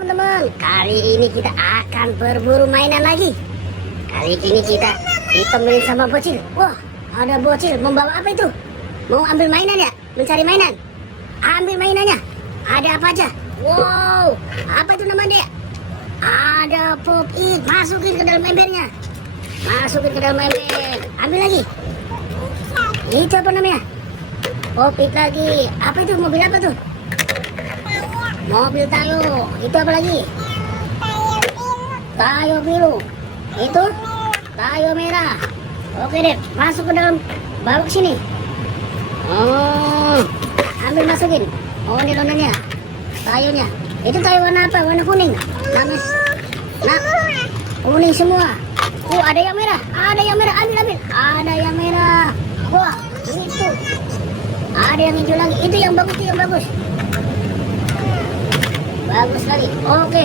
teman-teman, kali ini kita akan berburu mainan lagi. Kali ini kita ditemenin sama bocil. Wah, ada bocil membawa apa itu? Mau ambil mainan ya? Mencari mainan? Ambil mainannya. Ada apa aja? Wow, apa itu namanya? Ada pop it. Masukin ke dalam embernya. Masukin ke dalam ember. Ambil lagi. Itu apa namanya? Pop it lagi. Apa itu? Mobil apa tuh? Mobil Tayo. Itu apa lagi? Tayo biru. Itu Tayo merah. Oke deh, masuk ke dalam balok sini. Oh, ambil masukin. Oh, ini ondel-ondelnya. Tayonya. Itu Tayo warna apa? Warna kuning. Namanya. Nah, kuning semua. Oh, ada yang merah. Ada yang merah. Ambil. Ada yang merah. Wah, itu. Ada yang hijau lagi. Itu yang bagus, itu yang bagus. Bagus sekali. Oke,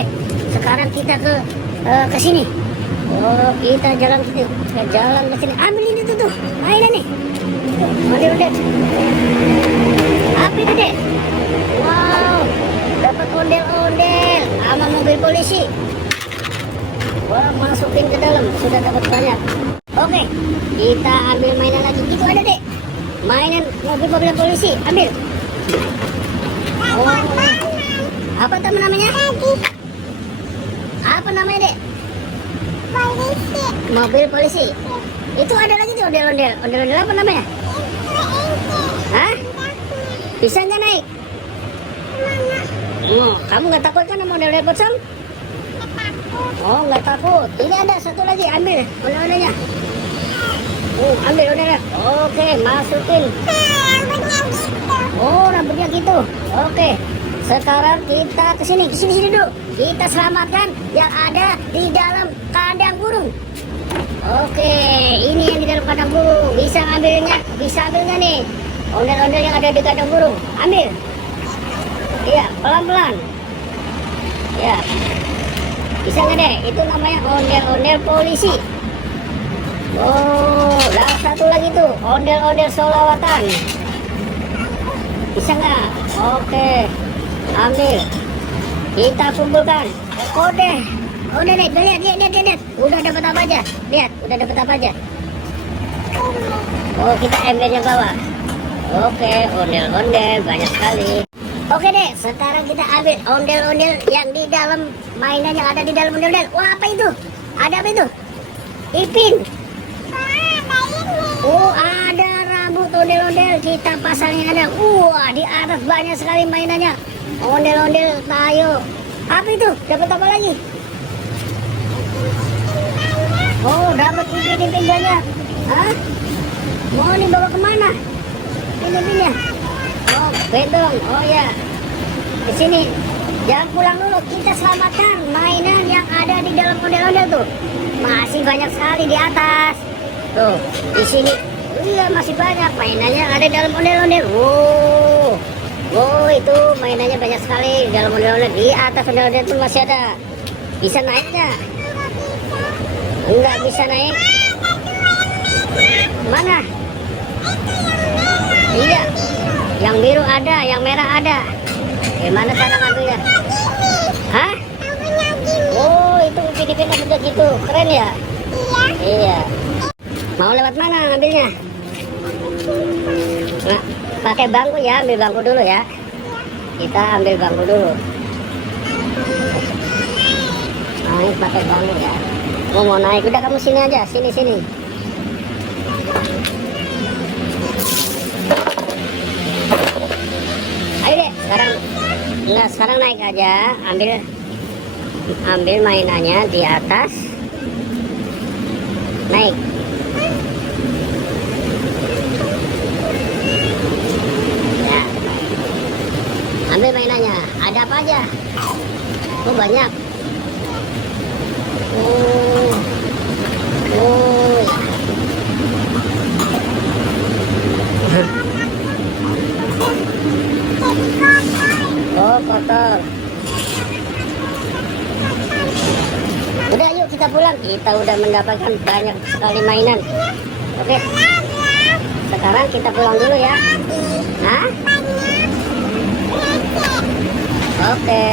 sekarang kita ke sini. Oh, kita jalan ke sini. Ambil ini tuh. Mainan nih. Ondel-ondel. Apa itu, Dek? Wow, dapat ondel-ondel sama mobil polisi. Wah, masukin ke dalam. Sudah dapat banyak. Oke, kita ambil mainan lagi. Itu ada, Dek. Mainan mobil polisi. Ambil. Oh. Apa namanya? Apa namanya, Dek? Polisi. Mobil polisi. Itu ada lagi tuh ondel-ondel. Ondel-ondel apa namanya? Hah? Bisa nggak naik? Oh, kamu nggak takut kan sama ondel-ondel pocong? Oh, nggak takut. Ini ada satu lagi, ambil ondel-ondelnya. Ambil ondel-ondel. Oke, masukin. Oh, rambutnya gitu. Oke. Sekarang kita ke sini dulu. Kita selamatkan yang ada di dalam kandang burung. Oke, ini yang di dalam kandang burung. Bisa ngambilnya? Bisa ambil nggak nih? Ondel-ondel yang ada di kandang burung. Ambil. Iya, pelan-pelan. Ya. Bisa nggak, Dek? Itu namanya ondel-ondel polisi. Oh, dan satu lagi tuh, ondel-ondel solawatan. Bisa nggak? Oke. Ambil, kita kumpulkan. Udah deh, lihat. Udah dapat apa aja? Lihat, udah dapat apa aja? Oh, kita embernya bawa. Oke, ondel-ondel banyak sekali. Oke deh, sekarang kita ambil ondel-ondel yang di dalam mainan yang ada di dalam ondel-ondel. Wah, apa itu? Ada apa itu? Ipin. Oh, ada rambut ondel-ondel. Kita pasangnya ada. Wah, di atas banyak sekali mainannya. Ondel-ondel Tayo. Apa itu? Dapat apa lagi? Oh, dapat ipin banyak. Hah? Mau dibawa kemana? Ipinnya? Oh, bedong. Oh ya. Di sini. Jangan pulang dulu. Kita selamatkan mainan yang ada di dalam ondel-ondel tuh. Masih banyak sekali di atas. Tuh, di sini. Iya, masih banyak mainannya yang ada di dalam ondel-ondel. Oh, itu mainannya banyak sekali di dalam ondel-ondel. Di atas ondel-ondel itu masih ada. Bisa naiknya? Enggak bisa naik. Mana? Iya. Yang biru ada, yang merah ada. Gimana cara ngambilnya? Hah? Oh, itu ipin-ipin udah gitu. Keren ya? Iya. Mau lewat mana ngambilnya? Nah, pakai bangku ya, ambil bangku dulu ya. Kita ambil bangku dulu. Naik pakai bangku ya. Mau naik, udah kamu sini aja, sini. Ayo deh, sekarang naik aja, ambil mainannya di atas. Naik. Ya. Ambil mainannya. Ada apa aja? Oh, banyak. Oh, kotor. Udah, yuk kita pulang. Kita udah mendapatkan banyak sekali mainan. Oke. Sekarang kita pulang dulu ya. Hah? Oke.